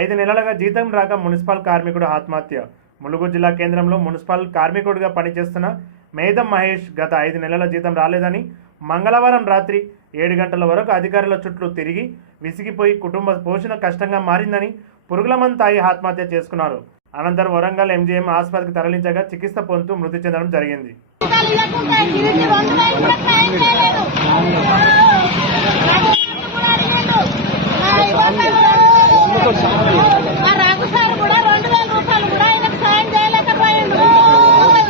ఐదు నెలలుగా జీతం రాక మున్సిపల్ కార్మికుడు ఆత్మహత్య. ములుగు జిల్లా కేంద్రంలో మున్సిపల్ కార్మికుడిగా పనిచేస్తున్న మేధం మహేష్ గత ఐదు నెలల జీతం రాలేదని మంగళవారం రాత్రి ఏడు గంటల వరకు అధికారుల చుట్టూ తిరిగి విసిగిపోయి కుటుంబ పోషణ కష్టంగా మారిందని పురుగులమందు తాయి ఆత్మహత్య చేసుకున్నారు. అనంతరం వరంగల్ ఎంజీఎం ఆసుపత్రికి తరలించగా చికిత్స పొందుతూ మృతి చెందడం జరిగింది తల్లిదండ్రులకు తిరిగి రెండు వేలు కూడా సాయం చేయలేదు. నాకు కూడా అడిగిండు. మా ఇవ్వండి మా రాఘు సార్ కూడా రెండు వేల రూపాయలు కూడా ఆయనకు సాయం చేయలేకపోయిండు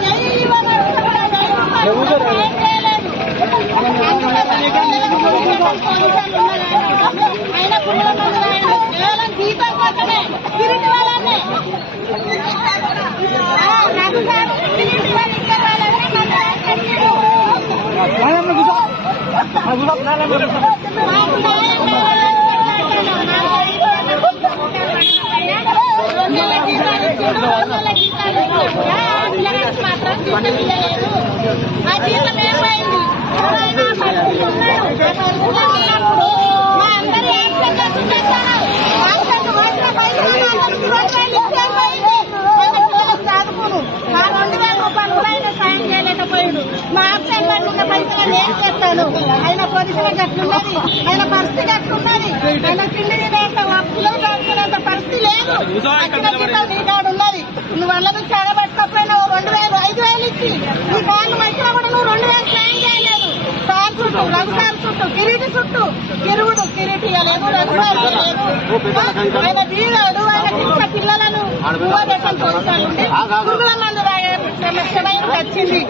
జై ఇవ్వని అడిగితే కూడా వెయ్యి రూపాయలు కూడా సాయం చేయలేదు. అందుకే మా పిల్లలకు పోలీసులు పోలీసులు ఉన్నారు. ఆయన పురుగుల మందులు ఆయన కేవలం జీతం కోసమే తిరిగి వాళ్ళనే రాఘు సార్ తిరిగి వాళ్ళు ఇంకా వాళ్ళనే నన్ను రాకెట్టిండు. మాకు న్యాయం కావాలని ఆ జీతం ఏమైంది ఎవరైనా పరిస్థితి ఉన్నాడు పరిస్థితుల్లో ఉన్నప్పుడు మా అందరూ యాక్షన్ చేస్తున్నారు యాక్షన్ వచ్చిన పైసలు అందరికీ రెండు వేలు ఇస్తే పోయింది పిల్లలకు చదువుకును మా రెండు వేల రూపాయలు కూడా ఆయన సాయం చేయలేకపోయాడు మా ఉన్న పైసలు నేను చేస్తాను? ఆయన పొజిషన్ అట్లున్నది ఆయన పరిస్థితి అట్లున్నది ఆయన తిండి తినేంత అప్పులు పెట్టుకునేంత పరిస్థితి లేదు. ఉన్నది. నువ్వు వాళ్ళ నుంచి అడబట్టుకపోయినా రెండు వేలు ఐదు వేలు ఇచ్చి. నీ కాళ్ళు వచ్చినా కూడా నువ్వు రెండు వేలు సాయం చేయలేదు. సార్ చుట్టూ రఘు సార్ చుట్టూ కిరీటి చుట్టూ. కిరుగుడు కిరీటి లేదు రఘు సార్ లేదు ఆయన దీగాడు ఆయన చిన్న పిల్లలను ఊహబెట్టం చూస్తానుండి పురుగుల మందు నష్టమైన వచ్చింది.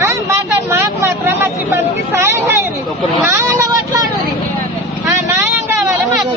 మాకు మాకు మాత్రం మా సిబ్బందికి సాయం చేయరు న్యాయంగా కొట్లాడు నాయం కావాలి మాకు.